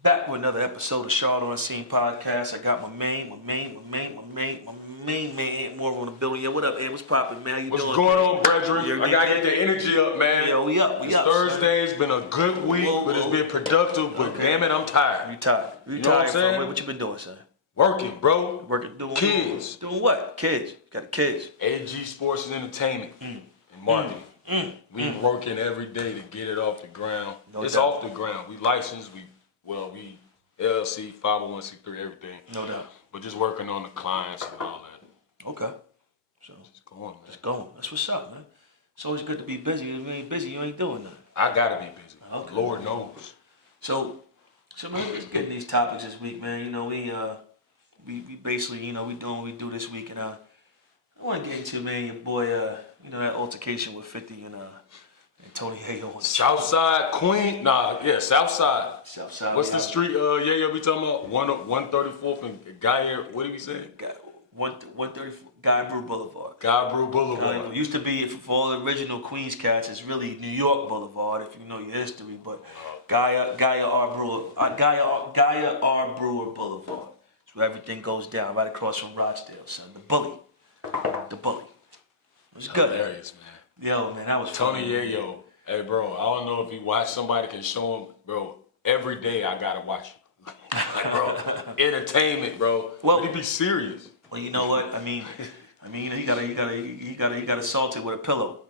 Back with another episode of Charlotte on the Scene podcast. I got my main man, more on the building. Yeah, what up, Ant? What's poppin', man? You What's doing? going on, brethren? I gotta good? get the energy up, man. Yeah, we up. Thursday's been a good week, but it's been productive. But damn it, I'm tired. You tired? You know what I'm saying? What you been doing, son? Working, bro. Working, doing kids. Doing what? Kids. Got the kids. AG Sports and Entertainment and marketing. We working every day to get it off the ground. It's doubt. off the ground. We licensed. We LLC, 501c3, everything. No doubt. But just working on the clients and all that. Okay. So Just going, man. just going. That's what's up, man. It's always good to be busy. If you ain't busy, you ain't doing nothing. I gotta be busy. Okay. Lord knows. So man, let's get in these topics this week, man. You know, we basically, you know, we doing what we do this week, and I want to get into, man, your boy, you know, that altercation with 50 and Tony Yayo. Southside Queen, Southside. Southside. What's the street? Yeah, we talking about 134th and Guy. What did we say? 134 Guy Brew Boulevard. Guy Brew Boulevard. Used to be, for all the original Queens cats, it's really New York Boulevard, if you know your history. But Gaia R. Brewer Boulevard. It's where everything goes down, right across from Rochdale, son. The bully. It was good. Hilarious, man. Yo, man, that was Tony fun. Yayo. Hey, bro, I don't know if you watch, somebody can show him, bro. Every day I gotta watch you. Like, bro, entertainment, bro. Well, he be serious. Well, you know what? I mean, you know, he got assaulted with a pillow.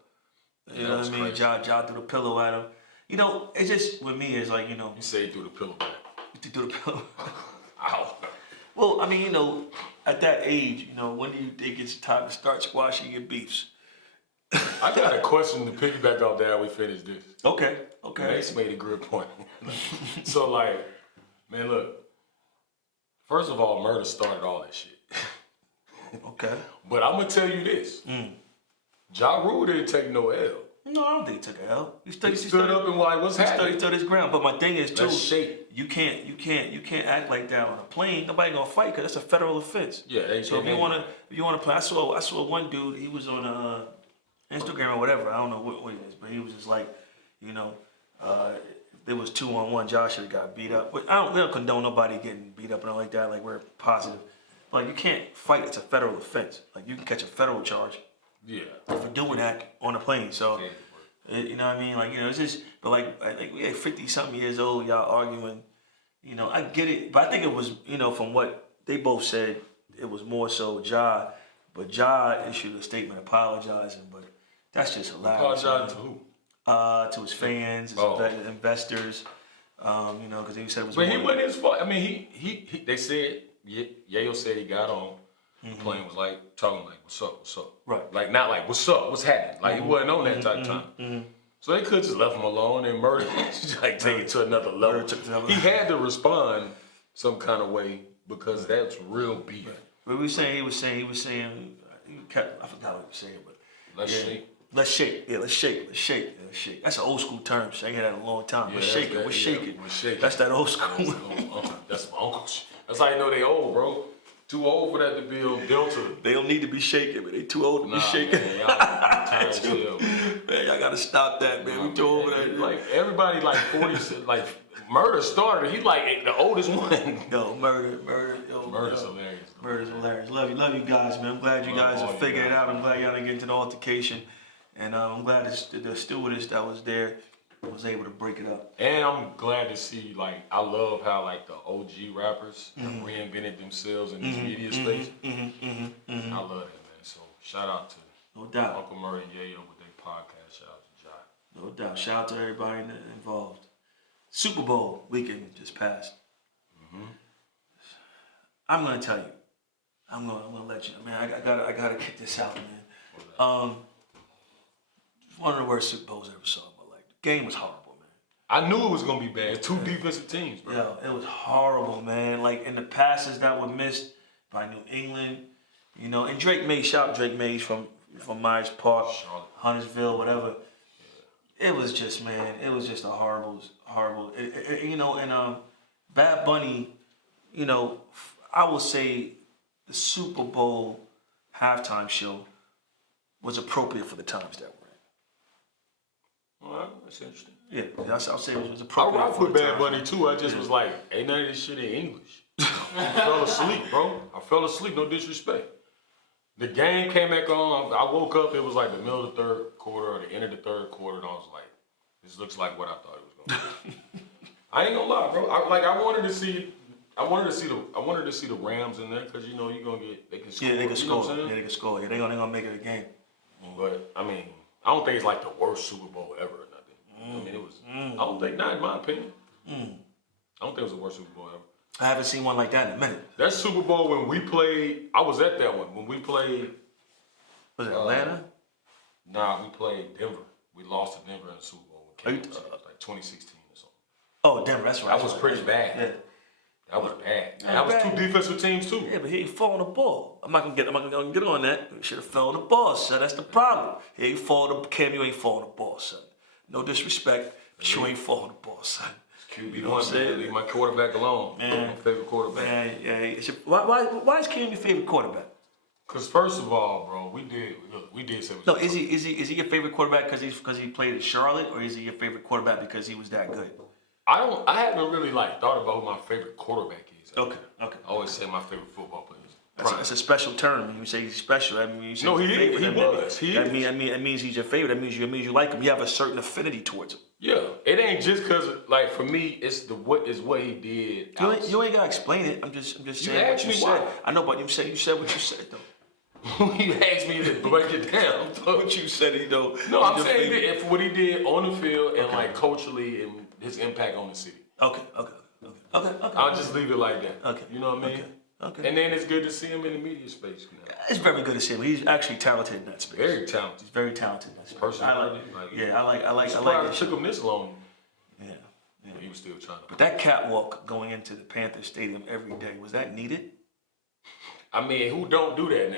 You know what I mean? Ja threw the pillow at him. You know, it's just with me, it's like, you know. You say he threw the pillow back. He threw the pillow. Ow. Well, I mean, you know, at that age, you know, when do you think it's time to start squashing your beefs? I got a question to piggyback off that. We finish this. Okay. Mace made a good point. So, like, man, look. First of all, murder started all that shit. Okay. But I'm gonna tell you this. Ja Rule didn't take no L. No, I don't think he took a L. He stood up and like, what's happening? He stood his ground. But my thing is too, That's shape. you can't act like that on a plane. Nobody gonna fight because that's a federal offense. Yeah. So if you wanna play, I saw one dude. He was on Instagram or whatever. I don't know what it is, but he was just like, you know, there was 2-on-1. Josh should have got beat up. But we don't condone nobody getting beat up and all like that. Like, we're positive. Like, you can't fight. It's a federal offense. Like, you can catch a federal charge. Yeah. For doing that on a plane. So, you know what I mean? Like, you know, it's just, but like we had 50-something years old, y'all arguing. You know, I get it. But I think it was, you know, from what they both said, it was more so Ja. But Ja issued a statement apologizing, but that's just hilarious. Apologizing to who? To his fans, his investors. You know, because he said it was. But he wasn't his fault. I mean, he they said, Yayo said he got on. The plane was like talking like, what's up? Right. Like, not like, what's up, what's happening? Like, he wasn't on that type of time. So they could just left him alone and murdered him, like take it to another level. He had to respond some kind of way because that's real beef. Right. But he was saying, I forgot what he was saying, but let's shake. Let's shake. Yeah, let's shake. That's an old school term. So I ain't had that in a long time. Let's shake it. We're shaking. That's that old school. That's my uncle. That's how you know they old, bro. Too old for that to be a Delta. They don't need to be shaking, but they too old to be shaking. Man, y'all man, y'all gotta stop that, man. We too old for that. Like, everybody like 40, like, murder started. He's like the oldest one. Yo, murder. Murder's hilarious. Murder's hilarious. Love you guys, man. I'm glad you guys have figured it out. I'm glad y'all didn't get into the altercation. And I'm glad the stewardess that was there was able to break it up. And I'm glad to see, like, I love how, like, the OG rappers have reinvented themselves in this media space. I love that, man. So, shout out to Uncle Murray and Yayo with their podcast. Shout out to Jai. No doubt. Shout out to everybody involved. Super Bowl weekend just passed. I'm gonna tell you. I'm gonna let you. Man, I gotta get this out, man. One of the worst Super Bowls I ever saw. But like, the game was horrible, man. I knew it was gonna be bad. Two defensive teams, bro. Yeah, it was horrible, man. Like, in the passes that were missed by New England, you know, and Drake Mays, shout out Drake Mays from Myers Park, Huntersville, whatever. It was just, man, it was just a horrible. You know, and Bad Bunny, you know, I will say the Super Bowl halftime show was appropriate for the times that we're in. Well, that's interesting. Yeah, I'll say it was I appropriate. rock with Bad Bunny too. I just was like, ain't none of this shit in English. I fell asleep, bro. I fell asleep, no disrespect. The game came back on. I woke up, it was like the middle of the third quarter or the end of the third quarter, and I was like, this looks like what I thought it was gonna be. I ain't gonna lie, bro. I wanted to see the Rams in there because you know they can score. Yeah, they can score. You know Yeah, they can score. Yeah, they gonna make it a game. But I mean, I don't think it's like the worst Super Bowl ever or nothing. I mean, it was. I don't think, not in my opinion. I don't think it was the worst Super Bowl ever. I haven't seen one like that in a minute. That Super Bowl when we played, I was at that one when we played. Was it Atlanta? Nah, we played Denver. We lost to Denver in the Super Bowl. Like 2016 or something. Oh, Denver, that's right. That was pretty bad. Yeah. That was bad. And that was two defensive teams too. Yeah, but he ain't falling the ball. I'm not gonna get on that. You should have fell on the ball, son. That's the problem. He ain't falling the Cam, you ain't falling the ball, son. No disrespect, but you ain't falling the ball, son. QB, you know what I'm saying? Leave my quarterback alone. Man, my favorite quarterback. Man, yeah. Why is Cam your favorite quarterback? Cause first of all, bro, we did say. No, is he your favorite quarterback because he played at Charlotte, or is he your favorite quarterback because he was that good? I haven't really thought about who my favorite quarterback is. Okay. I always say my favorite football player. That's a special term. When you say he's special, I mean, you say no, he's he was. That means he's your favorite. That means you like him. You have a certain affinity towards him. Yeah, it ain't just because for me, it's what he did. You ain't gotta explain it. I'm just saying what you said. I know, but you said what you said though. You asked me to break it down. What you said, No, I'm saying he did, for what he did on the field and culturally and his impact on the city. Okay. I'll just leave it like that. Okay. You know what I mean? Okay. And then it's good to see him in the media space. It's very good to see him. He's actually talented in that space. Very talented. He's very talented in that space. Personally, I like it took him this long. Yeah. But he was still trying to. But that catwalk going into the Panther Stadium every day, was that needed? I mean, who don't do that now?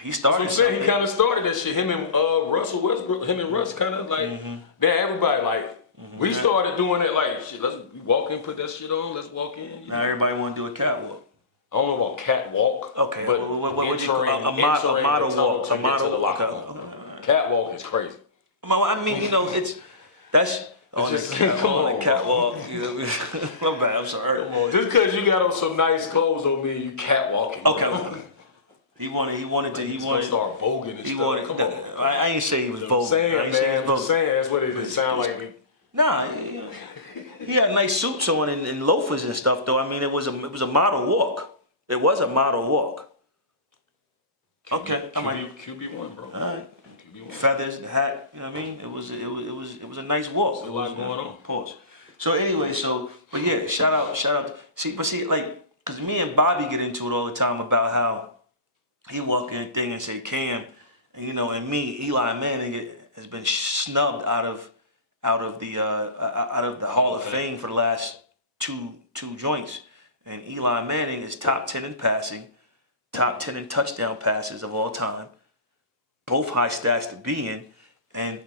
He started. That's what I'm saying. He kind of started that shit. Him and Russell Westbrook. Him and Russ kind of then everybody we started doing it shit. Let's walk in, put that shit on. Let's walk in. Now everybody want to do a catwalk. I don't know about catwalk. Okay, but what you call a model walk? A model walk. Catwalk is crazy. I mean, that's. On the catwalk. My bad. I'm sorry. Come on. Just because you got on some nice clothes don't mean you catwalking. Okay. He wanted to start voguing and stuff. Come on. I ain't say he was voguing. I'm saying that's what it sound like. Nah, he had nice suits on and loafers and stuff though. I mean, it was a model walk. It was a model walk. Okay, QB1, bro. All right. Feathers, the hat, you know what I mean? It was a nice walk. There's a lot going on. Pause. So anyway, but yeah, shout out. See, cause me and Bobby get into it all the time about how he walk in a thing and say Cam, and and me, Eli Manning has been snubbed out of the Hall of Fame for the last two joints, and Eli Manning is top 10 in passing, top 10 in touchdown passes of all time. Both high stats to be in, and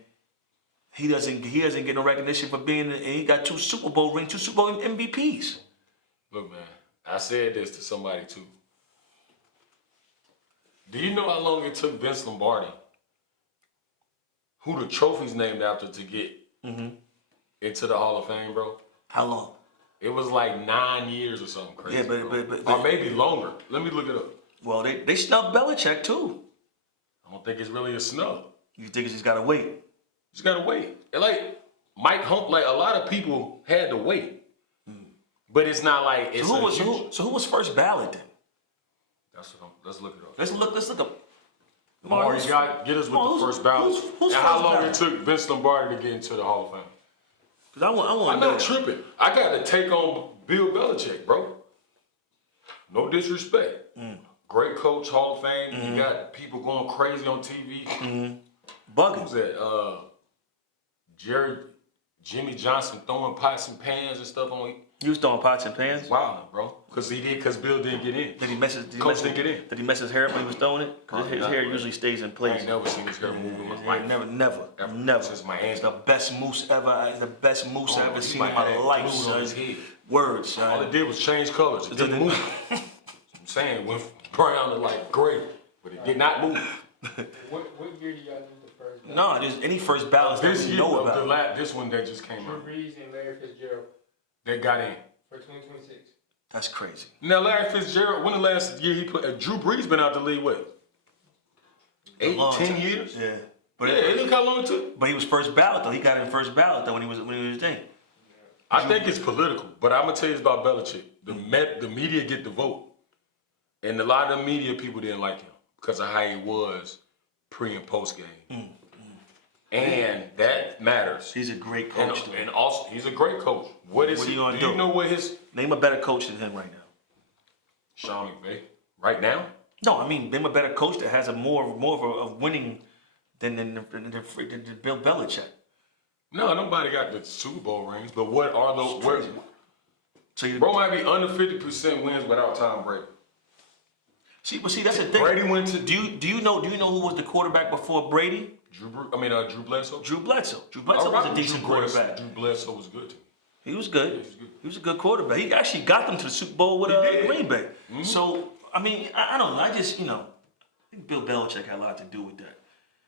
he doesn't get no recognition for being. And he got 2 Super Bowl rings, 2 Super Bowl MVPs. Look, man, I said this to somebody too. Do you know how long it took Vince Lombardi, who the trophy's named after, to get into the Hall of Fame, bro? How long? It was like 9 years or something crazy. Yeah, but or maybe longer. Let me look it up. Well, they snubbed Belichick too. I don't think it's really a snub. You think it's just gotta wait? Just gotta wait. And Mike Hunt, a lot of people had to wait, but it's not like it's. So who was first ballot then? That's what let's look it up. Let's look up. Or you got get us with the first ballot. Who's and how long it took Vince Lombardi to get into the Hall of Fame? Cause I want. I'm not tripping. I got to take on Bill Belichick, bro. No disrespect. Great coach, Hall of Fame. You got people going crazy on TV. Bugging. Who's that? Jimmy Johnson throwing pots and pans and stuff on. He was throwing pots and pans? Wow, bro. Because Bill didn't get in. Did he mess his hair up when he was throwing it? Because his hair usually stays in place. I ain't never seen his hair move in my life. Never. Since Miami. It's the best moose ever. The best moose I've ever seen in my life, son. Words, son. All it did was change colors. It didn't move. I'm saying it went brown to gray, but it did not move. What year do y'all do the first? No, there's any first ballots that we know about. This one that just came out. Drew Brees and Larry Fitzgerald. They got in. For 2026. That's crazy. Now, Larry Fitzgerald, when the last year he put, Drew Brees been out the league, what? 8, 10 years? Yeah. But it look how long it took. But he was first ballot, though. He got in first ballot, though, when he was thing. I think it's political, but I'm going to tell you this about Belichick. The media get the vote. And a lot of the media people didn't like him because of how he was pre and post game. And that matters. He's a great coach. And also, he's a great coach. What do you know what his... Name a better coach than him right now. Sean McVay. Right now? No, I mean, name a better coach that has more of a winning than Bill Belichick. No, nobody got the Super Bowl rings, but what are those... So bro might be under 50% wins without Tom Brady. See, that's the thing. Brady went to... Do you know who was the quarterback before Brady? Drew Bledsoe? Drew Bledsoe. Drew Bledsoe was a decent quarterback. Drew Bledsoe was good. He was good. He was a good quarterback. He actually got them to the Super Bowl with Green Bay. Mm-hmm. So, I mean, I don't know. I just, I think Bill Belichick had a lot to do with that.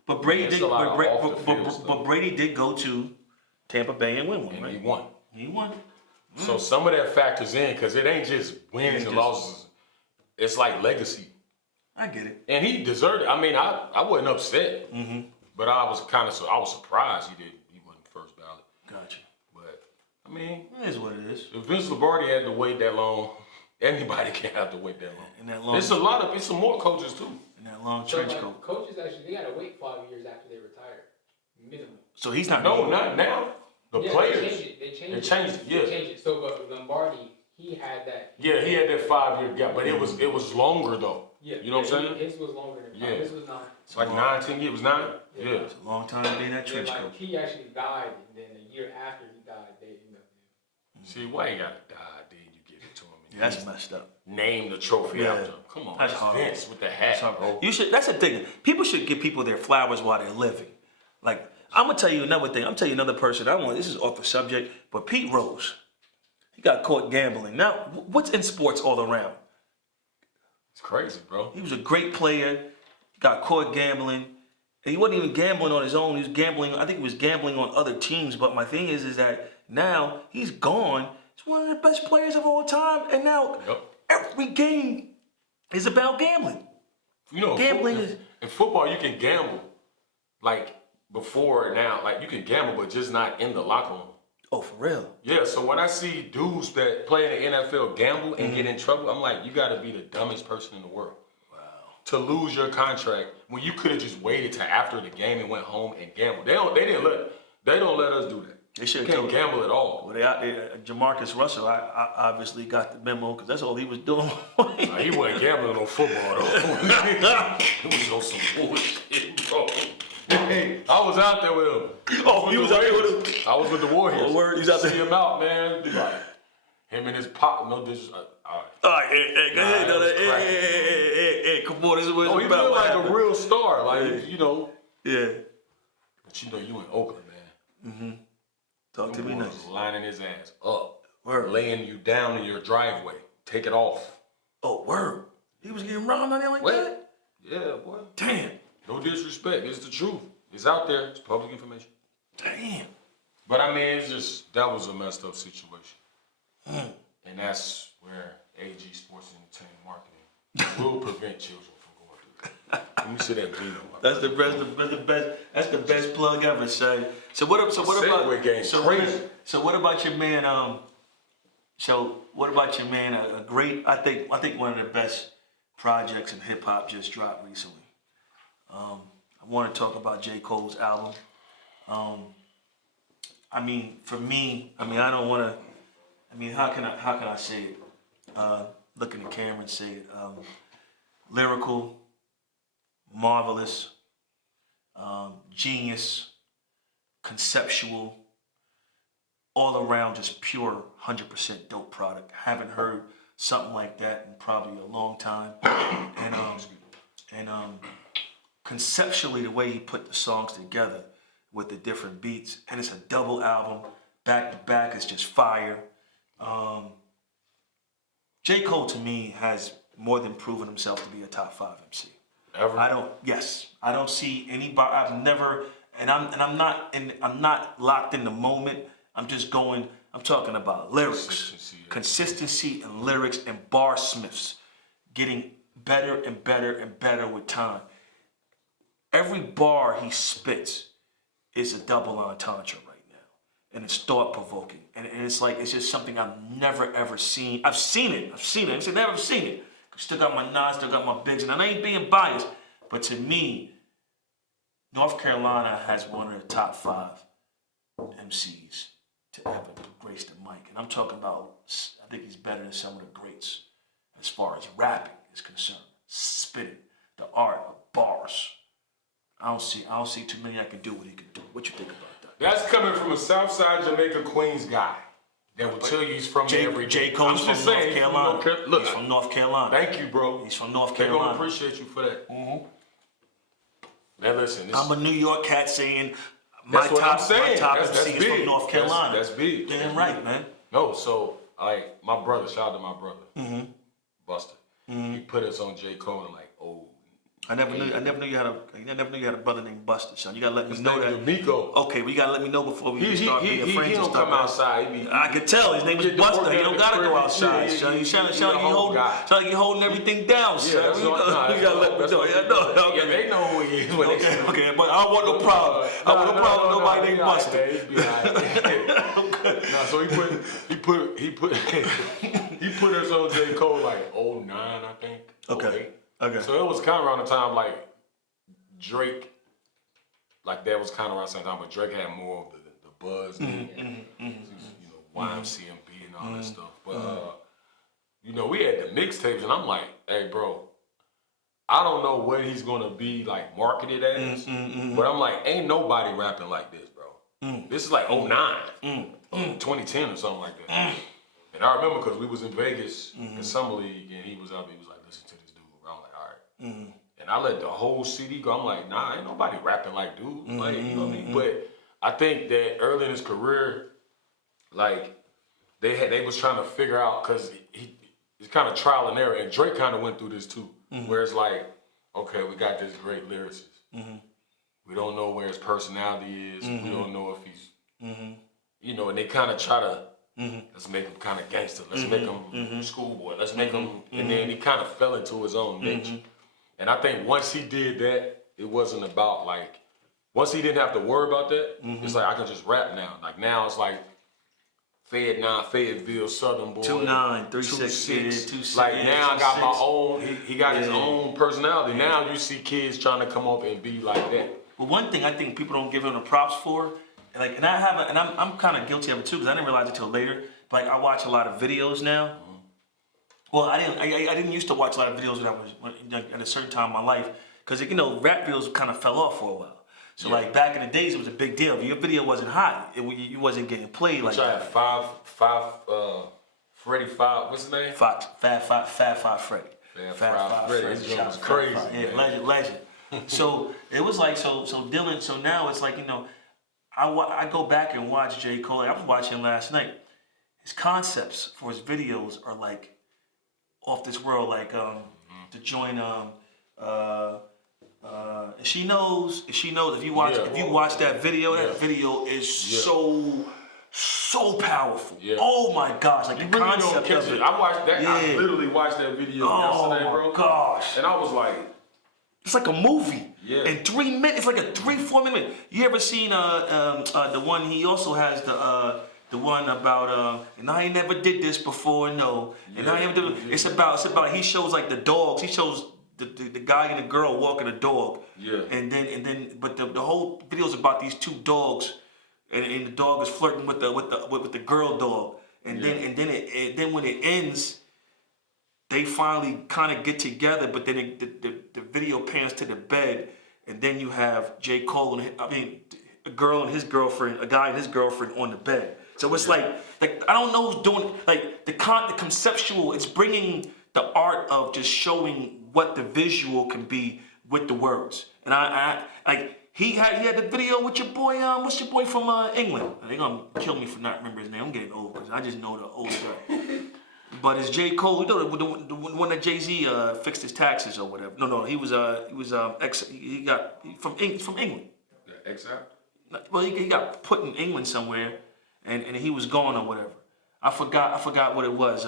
But Brady did. But Brady did go to Tampa Bay and win one, and right? He won. So some of that factors in because it ain't just wins and losses. It's like legacy. I get it. And he deserved it. I mean, I wasn't upset, but I was surprised he wasn't first ballot. Gotcha. But I mean, it is what it is. If Vince Lombardi had to wait that long, anybody can't have to wait that long. And that long. It's some more coaches too. And that long trench coat. Coaches actually they gotta wait 5 years after they retire, minimum. So he's not. No, not now. The players. They changed it. Yeah. They changed it. So, but Lombardi, he had that. Yeah, he had that 5-year gap, but it was longer though. Yeah. You know what I'm saying? His was longer than his was 9. It's like 9, 10 years. It was 9. Yeah. It's a long time to be in that trench coat. He actually died, and then a year after he died, they See, why you gotta die? Then you give it to him. Yeah, that's messed up. Name the trophy after him. Come on, that's Vince with the hat, bro. That's the thing. People should give people their flowers while they're living. Like, I'm gonna tell you another thing. I'm telling you another person. This is off the subject, but Pete Rose, he got caught gambling. Now, what's in sports all around? It's crazy, bro. He was a great player. Got caught gambling. And he wasn't even gambling on his own. He was gambling. I think he was gambling on other teams. But my thing is that now he's gone. He's one of the best players of all time. And now every game is about gambling. Gambling is in football. You can gamble like before or now. Like you can gamble, but just not in the locker room. Oh, for real? Yeah. So when I see dudes that play in the NFL gamble and get in trouble, I'm like, you got to be the dumbest person in the world. To lose your contract when you could have just waited till after the game and went home and gambled. They don't let us do that. They should can't gamble at all. Well, Jamarcus Russell, I obviously got the memo because that's all he was doing. He wasn't gambling on football though. It was on some bullshit, bro. Hey, I was out there with him. Oh, he was out there with him. I was with the Warriors. Oh, word, he's out there. See him out, man. Like, him and his pop. No disrespect. All right, hey, go ahead. Hey, come on, this is what it's about. He like a real star, like Yeah. But you in Oakland, man. Talk to me nice. Lining his ass up, word. Laying you down in your driveway. Take it off. Oh, word. He was getting robbed on there like that. Yeah, boy. Damn. No disrespect. It's the truth. It's out there. It's public information. Damn. But I mean, that was a messed up situation. And that's where AG Sports and Entertainment Marketing will prevent children from going through that. Let me see that video. That's the best. That's the best plug ever, Shay. So what about your man? So what about your man? A great. I think one of the best projects in hip hop just dropped recently. I want to talk about J. Cole's album. I mean, for me, I don't want to. I mean, how can I say it? Look in the camera and say it. Lyrical, marvelous, genius, conceptual, all around just pure 100% dope product. Haven't heard something like that in probably a long time. And conceptually, the way he put the songs together with the different beats, and it's a double album, back to back, it's just fire. J. Cole to me has more than proven himself to be a top 5 MC. Ever? I don't see anybody. I've never and I'm not locked in the moment. I'm talking about lyrics, consistency and lyrics and barsmiths, getting better and better and better with time. Every bar he spits is a double entendre right now, and it's thought provoking, and it's like it's just something I've never ever seen. I've seen it. I said never seen it. Still got my Nas, still got my Biggs, and I ain't being biased, but to me, North Carolina has one of the top 5 MCs to ever grace the mic, and I'm talking about. I think he's better than some of the greats as far as rapping is concerned, spitting, the art of bars. I don't see too many I can do what he can do. What you think about that? That's coming from a Southside Jamaica Queens guy that will tell you he's from every J. Cole's from North Carolina. Look, he's from North Carolina. Thank you, bro. He's from North They're Carolina. gonna appreciate you for that. Mm-hmm. Now listen, I'm a New York cat saying my top MC is from North Carolina. That's big. Damn right, man. No, so like my brother, shout out to my brother, Buster. He put us on J. Cole and like, oh. I never knew you had a brother named Buster, son. You gotta let me know that. D'Amico. Okay, we gotta let me know before we start being friends. He don't come outside. I could tell his name is Buster. He don't gotta go outside, son. You sound like you holding everything down, son. You gotta let me know. Yeah, they know who he is. Okay, but I don't want no problem. I want no problem with nobody named Buster. So he put us on J. Cole like 09, I think. Okay. So it was kind of around the time like Drake, like that was kind of around the same time, but Drake had more of the buzz, YMCMB and all that stuff. But we had the mixtapes, and I'm like, hey, bro, I don't know what he's gonna be like marketed as, but I'm like, ain't nobody rapping like this, bro. This is like 09, 2010 or something like that. And I remember because we was in Vegas in Summer League, and he was up, he was like, listen to this dude. I'm like, all right. And I let the whole CD go. I'm like, nah, ain't nobody rapping like dude. Like, you know what I mean? But I think that early in his career, like, they was trying to figure out, because it's kind of trial and error, and Drake kind of went through this too, where it's like, okay, we got this great lyricist. We don't know where his personality is. We don't know if he's, and they kind of try to, let's make him kind of gangster. Let's make him schoolboy. Let's make him, and then he kind of fell into his own niche. And I think once he did that, it wasn't about like, once he didn't have to worry about that, it's like I can just rap now. Like now it's like Fayetteville, Southern boy. 2-9, 3-6, 2-6. Like now I got my own. He got his own personality. Now you see kids trying to come up and be like that. But one thing I think people don't give him the props for. Like, and I'm kind of guilty of it too, because I didn't realize it till later. But like, I watch a lot of videos now. Well, I didn't used to watch a lot of videos when I was at a certain time in my life, because rap videos kind of fell off for a while. So like back in the days, it was a big deal. If your video wasn't hot, you wasn't getting played like that. Freddie Five, what's his name? Fat Five Freddy. Fat Freddy. This was crazy. Yeah, legend. So it was like so Dylan. So now it's like I go back and watch J. Cole. I was watching last night. His concepts for his videos are like off this world. Like to join she knows. If you watch that video, that video is so powerful. Yeah. Oh my gosh! Like the concept of it. I watched that. Yeah. I literally watched that video yesterday, bro. Oh my gosh! And I was like, it's like a movie. Yeah. In 3 minutes, it's like a 3-4 minute. You ever seen the one? He also has the one about and I ain't never did this before. No, and I ain't never did. It's about he shows like the dogs. He shows the guy and the girl walking a dog. Yeah. And then but the whole video is about these two dogs, and the dog is flirting with the girl dog, and then when it ends, they finally kind of get together, but then the video pans to the bed, and then you have J. Cole a girl and his girlfriend, a guy and his girlfriend on the bed. So it's like I don't know who's doing like the conceptual. It's bringing the art of just showing what the visual can be with the words. And I he had the video with your boy. What's your boy from England? They're gonna kill me for not remembering his name. I'm getting old because I just know the old guy. But it's J. Cole. You know the one that Jay-Z fixed his taxes or whatever. No, he was he got from England. ASAP. Well, he got put in England somewhere, and he was gone or whatever. I forgot what it was.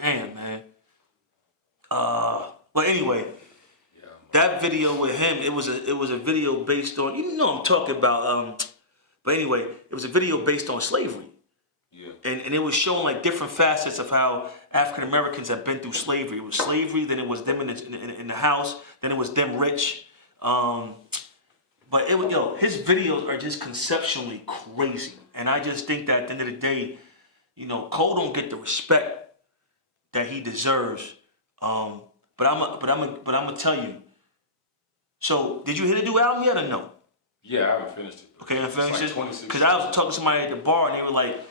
Damn, man. But anyway, that video with him, it was a video based on, you know what I'm talking about. But anyway, it was a video based on slavery. Yeah. And it was showing like different facets of how African Americans have been through slavery. It was slavery, then it was them in the house, then it was them rich. But his videos are just conceptually crazy, and I just think that at the end of the day, Cole don't get the respect that he deserves. But I'm gonna tell you. So, did you hear the new album yet or no? Yeah, I haven't finished it. Okay, I finished it. 26. Because I was talking to somebody at the bar, and they were like,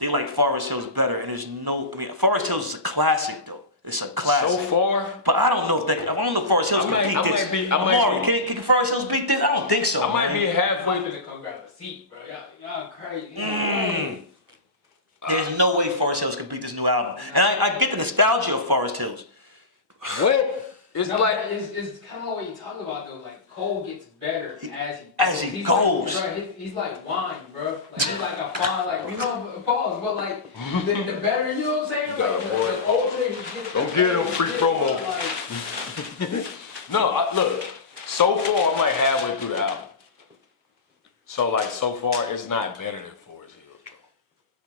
they like Forest Hills better, and there's no. I mean, Forest Hills is a classic though. It's a classic. So far, but I don't know if Forest Hills can beat this. Amari, can Forest Hills beat this? I don't think so. I might be halfway to come grab a seat, bro. Y'all crazy. There's no way Forest Hills can beat this new album, and I get the nostalgia of Forest Hills. What? It's kind of what you talk about though. Like Cole gets better as he goes. Like, bro, he's like wine, bro. Like he's like a fine, like pause, but like the better, you know what I'm saying? Like older he gets. Don't give him free promo. No, look. So far, I'm like halfway through the album. So far, it's not better than Forest Hills, bro.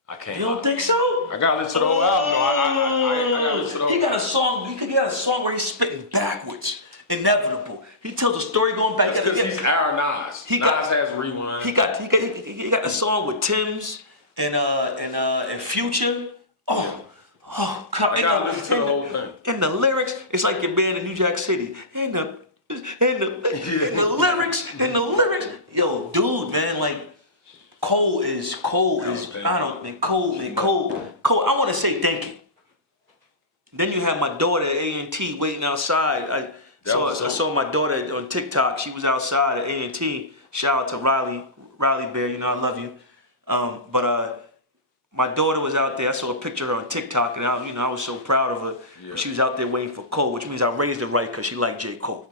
I can't. You don't think so? I gotta listen to the whole album. No, I gotta listen to the whole. He got a song. He got a song where he's spitting backwards. Inevitable. He tells a story going back. That's because he's our Nas. Nas has rewind. He got a song with Tim's and Future. Oh, God. I gotta listen to the whole thing. And the lyrics, it's like your band in New Jack City. And the lyrics. Yo, dude, man, like Cole is. Cole. I want to say thank you. Then you have my daughter at A&T waiting outside. I saw my daughter on TikTok. She was outside at A&T. Shout out to Riley Bear. You know I love you. But my daughter was out there. I saw a picture of her on TikTok, and I was so proud of her. Yeah. She was out there waiting for Cole, which means I raised her right because she liked J. Cole.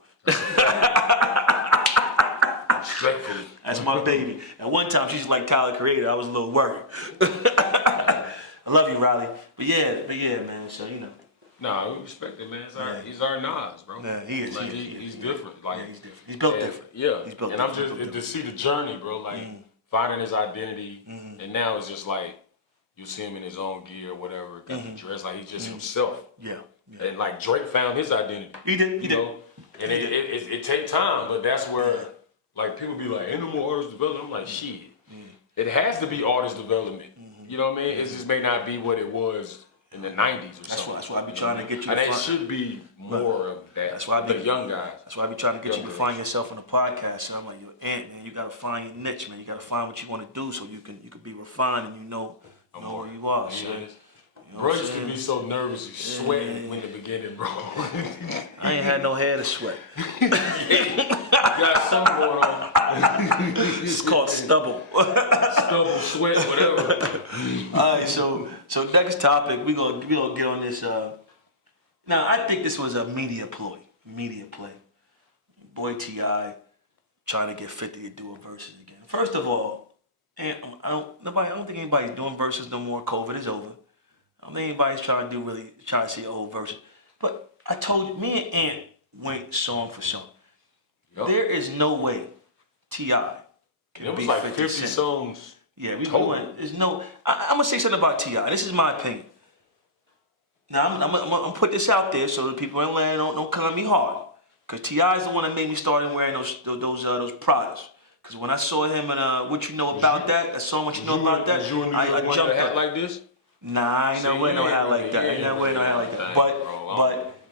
That's my baby. At one time, she's like Tyler Creator. I was a little worried. I love you, Riley. But yeah, man. So Nah, we respect it, man. He's our Nas, bro. Yeah, he is. Like, he's different. Like he's different. He's built different. Yeah. He's built and different. I'm just to see the journey, bro. Like finding his identity, and now it's just like you see him in his own gear, or whatever, got the dress, like he's just himself. Yeah. And like Drake found his identity. He did. And it take time, but that's where like people be like, ain't no more artist development. I'm like, shit. It has to be artist development. You know what I mean? It just may not be what it was in the 90s or something. That's why I be trying to get you. And it should be more of that. That's why the young guys. That's why I be trying to get you to find yourself on the podcast. And I'm like, yo, Ant, man, you gotta find your niche, man. You gotta find what you want to do so you can be refined and you know where you are. So, bro used to be so nervous, he's sweating in the beginning, bro. I ain't had no hair to sweat. You got something going on. It's called stubble. Stubble, sweat, whatever. All right, so next topic, we gonna get on this. Now, I think this was a media play. Boy T.I. trying to get 50 to do a versus again. First of all, and I don't think anybody's doing verses no more. COVID is over. I don't think anybody's trying to see an old version. But I told you, me and Ant went song for song. Yep. There is no way T.I. can beat 50 songs. Yeah, we went. There's no. I'm gonna say something about T.I. This is my opinion. Now I'm gonna put this out there so that people in Atlanta don't come at me hard. Cause T.I. is the one that made me start wearing those Pradas. Cause when I saw him in What You Know About That, that song What You Know About That, I jumped up. Like this? Nah, I ain't never wearing no hat like that.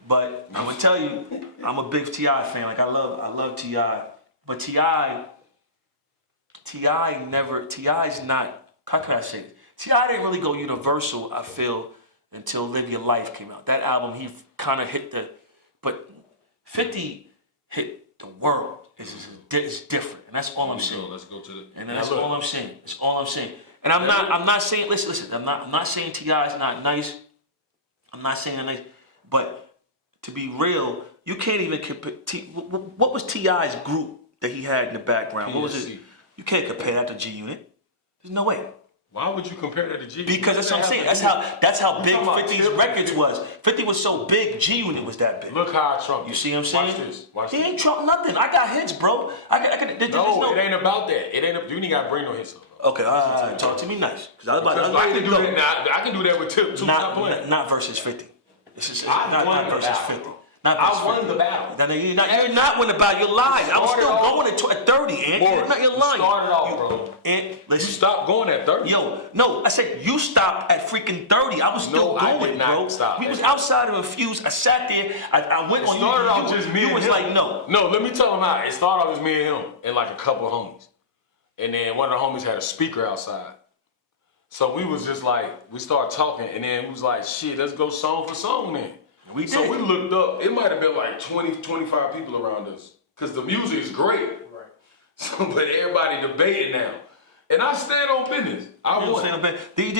But I'm gonna tell you, I'm a big T.I. fan. Like I love T.I. But T.I.'s not. How can I say it? T.I. didn't really go universal, I feel, until Live Your Life came out. That album, he kind of hit but 50 hit the world. It's different, and that's all I'm saying. Let's go to the. And that's all I'm saying. That's all I'm saying. And I'm not saying. Listen. I'm not saying T.I. is not nice. I'm not saying that nice. But to be real, you can't even compare. What was T.I.'s group that he had in the background? What was it? You can't compare that to G Unit. There's no way. Why would you compare that to G? Because that's what I'm saying. That's how big 50's records was. 50 was so big, G Unit was that big. Look how I trumped. You see what I'm saying? Watch this. Watch he this. ain't trumped nothing. I got hits, bro. No, it ain't about that. It ain't. You ain't got to bring no hits up. Okay, all right. Talk to me nice. I can do that. Now, I can do that with two top players. Not versus 50. Not versus 50. I won the battle. You're not winning the battle. You're lying. I was still going at 30, Ant. You're lying. You started off, bro. Ant, listen. You stopped going at 30. Yo, no, I said you stopped at freaking 30. I was still going, I did not bro. stop. We was outside of Infused. I sat there. I went on you. It started off just me and him. You was like, no. No, let me tell him how. It started off as me and him and like a couple of homies. And then one of the homies had a speaker outside. So we was just like, we started talking, and then we was like, shit, let's go song for song then. We did. So we looked up. It might have been like 20, 25 people around us. Because the music is great. Right. So, but everybody debating now. And I stand on business. I won. You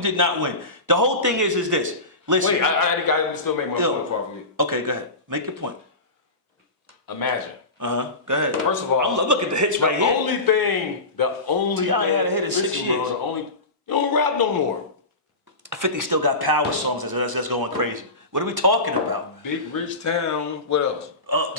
did not win. The whole thing is this. Listen. Wait, I gotta still make my point before I forget. Okay, go ahead. Make your point. Imagine. Go ahead. First of all, I'm looking at the hits right here. The only thing. I had a hit in 6 years. Bro, you don't rap no more. 50 still got power songs that's going crazy. What are we talking about? Big Rich Town. What else? All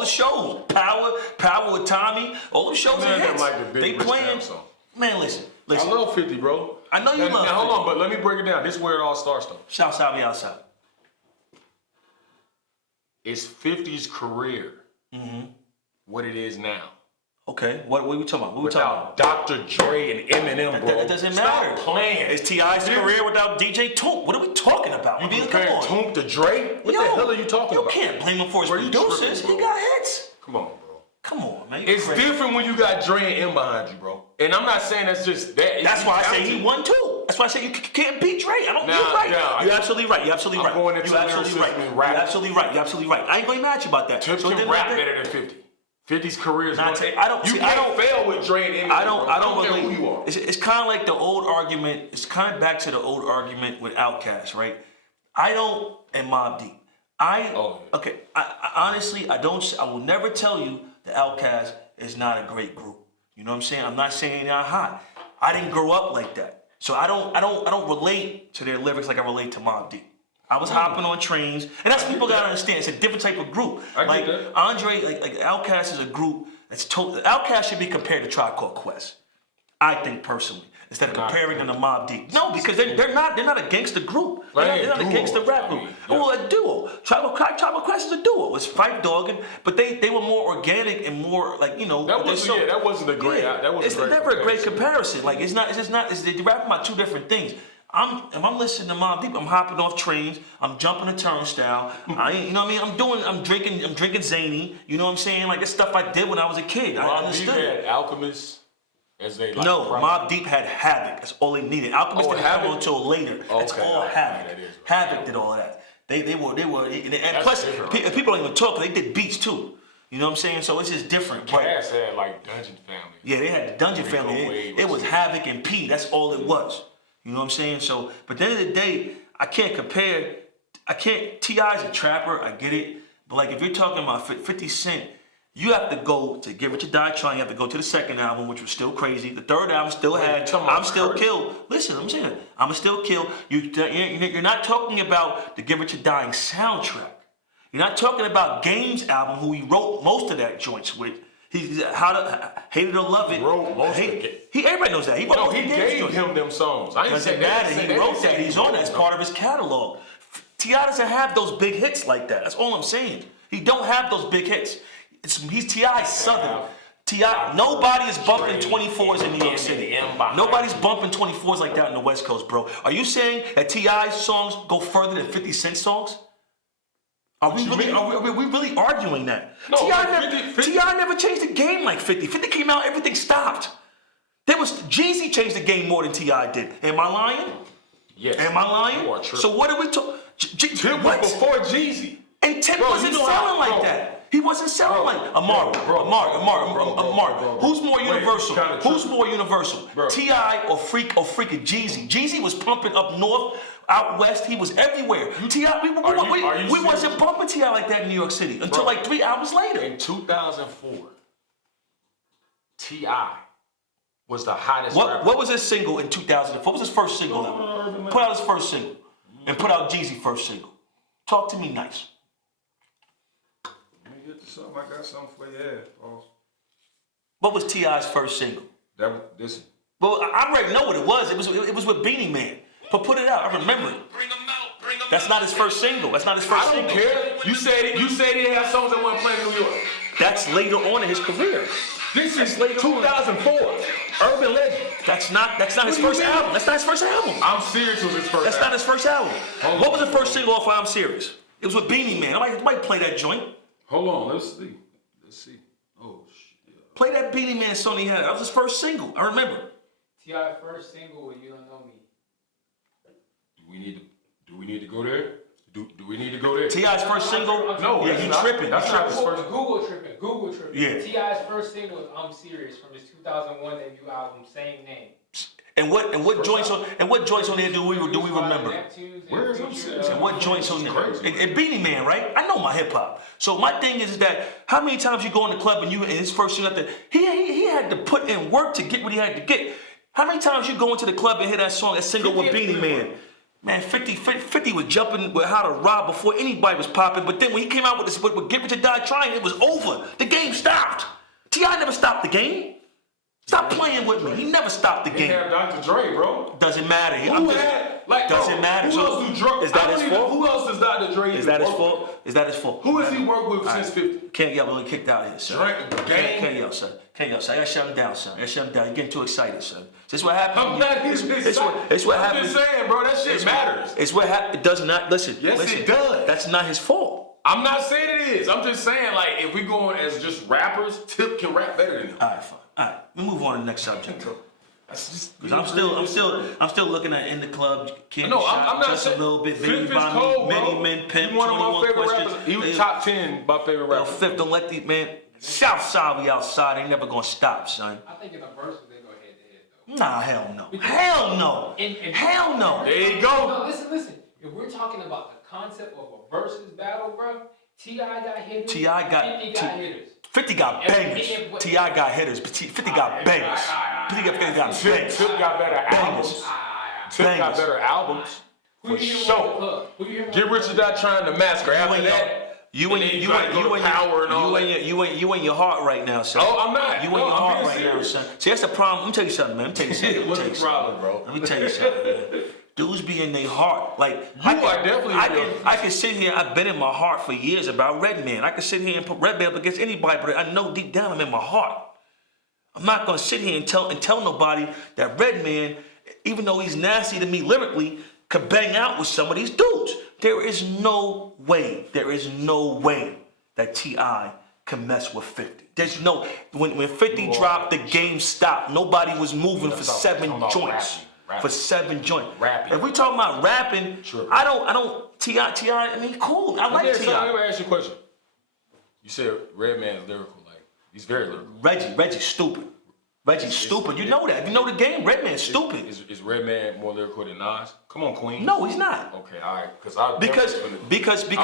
the shows. Power with Tommy. All the shows are hits. Like the Big they Rich playing. Town song. Man, listen. I love 50, bro. I know you love 50. Now, hold on, but let me break it down. This is where it all starts, though. Shouts out me outside. It's 50's career. What it is now. Okay, what are we talking about? Without Dr. Dre and Eminem, bro. That doesn't matter. Stop playing. It's T.I.'s career without DJ Toomp. What are we talking about? You comparing Toomp to Dre? What the hell are you talking about? You can't blame him for his producers. He got hits. Come on, bro. Come on, man. It's different when you got Dre and M behind you, bro. And I'm not saying that's just that. That's why I say he won too. That's why I say you can't beat Dre. You're right. You're absolutely right. You're absolutely right. You're absolutely right. You're absolutely right. You're absolutely right. I ain't going to match you about that. Tip can rap better than 50. 50's career is not. I don't fail with Dre and Eminem. I don't care who you are. It's kind of like the old argument. It's kind of back to the old argument with Outkast, right? And Mobb Deep. Okay. I honestly, I will never tell you that Outkast is not a great group. You know what I'm saying? I'm not saying they're not hot. I didn't grow up like that, so I don't relate to their lyrics like I relate to Mobb Deep. I was hopping on trains, and that's what people gotta understand. It's a different type of group. Like Andre, like Outkast is a group that's Outkast should be compared to Tribe Called Quest. I think personally, instead of comparing them to Mobb Deep. No, because they're not a gangster group. They're not a gangster rap group. Well, a duo. Tribe Called Quest is a duo. It's Phife Dawg, but they were more organic and more like That wasn't a great. It's never a great comparison. Like it's just not. They're rapping about two different things. If I'm listening to Mobb Deep, I'm hopping off trains, I'm jumping a turnstile, you know what I mean? I'm drinking Zany, you know what I'm saying? Like, it's stuff I did when I was a kid. I understood. Mobb Deep had Alchemist as they like. No, Mobb Deep had Havoc. That's all they needed. Alchemist didn't come until later. That's all Havoc. Havoc did all of that. They were, and plus, people don't even talk, they did beats too. You know what I'm saying? So it's just different. Cass had like Dungeon Family. Yeah, they had the Dungeon Family. It was Havoc and P. That's all it was. You know what I'm saying? So, but at the end of the day, I can't compare. T.I.'s a trapper, I get it. But like, if you're talking about 50 Cent, you have to go to Get Rich or Die Trying. You have to go to the second album, which was still crazy. The third album still had I'm Still Kill. Listen, I'm saying, I'm Still Kill. You're not talking about the Get Rich or Dying soundtrack. You're not talking about Game's album, who he wrote most of that joints with. He Hate It or Love It. Everybody knows that. He gave him them songs. I didn't say that. He wrote that. He's on that. It's part of his catalog. T.I. doesn't have those big hits like that. That's all I'm saying. He don't have those big hits. He's T.I.'s Southern. T.I. Nobody is bumping 24s in New York City. Nobody's bumping 24s like that in the West Coast, bro. Are you saying that T.I.'s songs go further than 50 Cent songs? Are we really arguing that? No, T.I. never changed the game like 50. 50 came out, everything stopped. Jeezy changed the game more than T.I. did. Am I lying? Yes. Am I lying? You are tripping. So what are we talking? Tip was before Jeezy. And Tip wasn't selling like that. He wasn't selling like Amari. Who's more universal? Who's more universal? T.I. or freaking Jeezy? Jeezy was pumping up north. Out west, he was everywhere. T.I. we wasn't bumping T.I. like that in New York City until like 3 hours later. In 2004, T.I. was the hottest rapper. What was his single in 2004? What was his first single? Put out his first single. And put out Jeezy first single. Talk to me nice. Let me get to something. I got something for you. Yeah. What was T.I.'s first single? This. Well, I already know what it was. It was with Beanie Man. But put it out. I remember it. That's not his first single. That's not his first single. I don't care. You said he had songs that weren't playing in New York. That's later on in his career. This is 2004. Urban Legend. That's not his first album. That's not his first album. I'm Serious was his first That's album. not his first album. What was the first single off of I'm Serious? It was with Beanie Man. I might play that joint. Hold on, let's see. Oh shit. Play that Beanie Man song he had. That was his first single. I remember. T.I. first single with You Don't Know Me. Do we need to go there? Do we need to go there? T.I.'s first single? No, yeah, you tripping. That's not his first. Google tripping. Yeah. T.I.'s first single was I'm Serious from his 2001 debut album, same name. And what joints on there do we remember? Where is I'm Serious? And what joints on there? And Beanie Man, right? I know my hip hop. So my thing is that how many times you go in the club and his first single out there, he had to put in work to get what he had to get. How many times you go into the club and hear that song, that single with Beanie Man? Man, 50 was jumping with How to Rob before anybody was popping. But then when he came out with Get Rich or Die Trying, it was over. The game stopped. T.I. never stopped the game. Stop playing with me. He never stopped the game. He had Dr. Dre, bro. Doesn't matter. Doesn't matter. Who else do Dre? Is that his fault? Who else does Dr. Dre? Is that his fault? Is that his fault? Who has he worked with since 50? Can't yell. We're kicked out here, son. Can't yell, son. Can't yell, son. I gotta shut him down, son. I gotta shut him down. You're getting too excited, son. This is what happens. I'm not It's what happens. I'm just saying, bro. That shit matters. It's what happens. It does not. Listen. Yes, it does. That's not his fault. I'm not saying it is. I'm just saying, like, if we going as just rappers, Tip can rap better than him. All right, fine. All right, we move on to the next subject. That's just Because I'm still looking at In the Club. I'm not just saying, a little bit. Fifth Baby is cold, bro. Many Men, Pimp. He one of my 21 favorite Questions. rappers. He was top 10 my favorite rappers. Fifth, don't let these man. Southside, we outside. Ain't never gonna stop, son. I think in the verses they go head to head though. Nah, hell no. Hell no. Hell no. There you go. No, listen. If we're talking about the concept of a versus battle, bro, T.I. got hitters. 50 got hitters. 50 got bangers. T.I. got hitters, but 50 got bangers. 50 got bangers. Tip got better albums. Tip got better albums. For sure. Get Rich or Die Trying to Massacre. After that, you in your heart right now, son. Oh, I'm not. You in your heart right now, son. See, that's the problem. Let me tell you something, man. What's the problem, bro? Let me tell you something, man. Dudes be in their heart. Like, I can sit here, I've been in my heart for years about Redman. I can sit here and put Redman up against anybody, but I know deep down I'm in my heart. I'm not gonna sit here and tell nobody that Redman, even though he's nasty to me lyrically, could bang out with some of these dudes. There is no way that T.I. can mess with 50. There's no, when 50 dropped, the game stopped. Nobody was moving for 7 joints. For 7 joints. If we talking about rapping, sure. I don't, T.I., I mean, cool. I like T.I. Let me ask you a question. You said Redman's lyrical, like, he's very lyrical. Reggie's stupid. Reggie's stupid. You know that. You know the game. Redman's stupid. Is Redman more lyrical than Nas? Come on, Queen. No, he's not. Okay, all right. Because and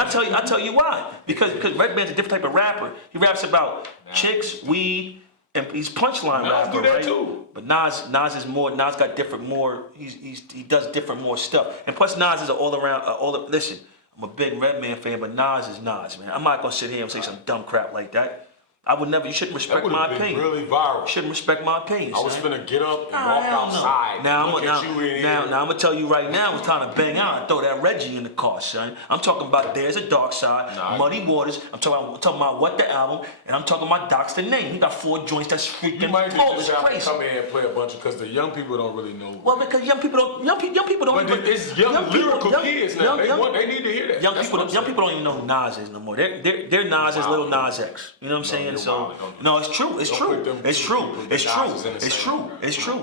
I'll tell you why. Because Redman's a different type of rapper. He raps about chicks, weed, and he's punchline rapper, do that right? Too. But Nas is more. Nas got different more. He does different more stuff. And plus Nas is an all around. Listen, I'm a big Redman fan, but Nas is Nas, man. I'm not gonna sit here and say some dumb crap like that. I would never. You shouldn't respect my opinion. Really viral. You shouldn't respect my opinion. I was finna get up and walk outside. Now I'm gonna tell you right now. I was trying to bang out and throw that Reggie in the car, son. I'm talking about There's a Dark Side, Muddy Waters. I'm talking about What the Album, and I'm talking about Doc's the Name. He got 4 joints that's freaking. You might flawless, just have crazy. to come in and play a bunch of because the young people don't really know. Well, because young people don't. But it's young lyrical kids now. They need to hear that. Young people don't even know who Nas is no more. They're Nas is Lil Nas X. You know what I'm saying? So no. It's true.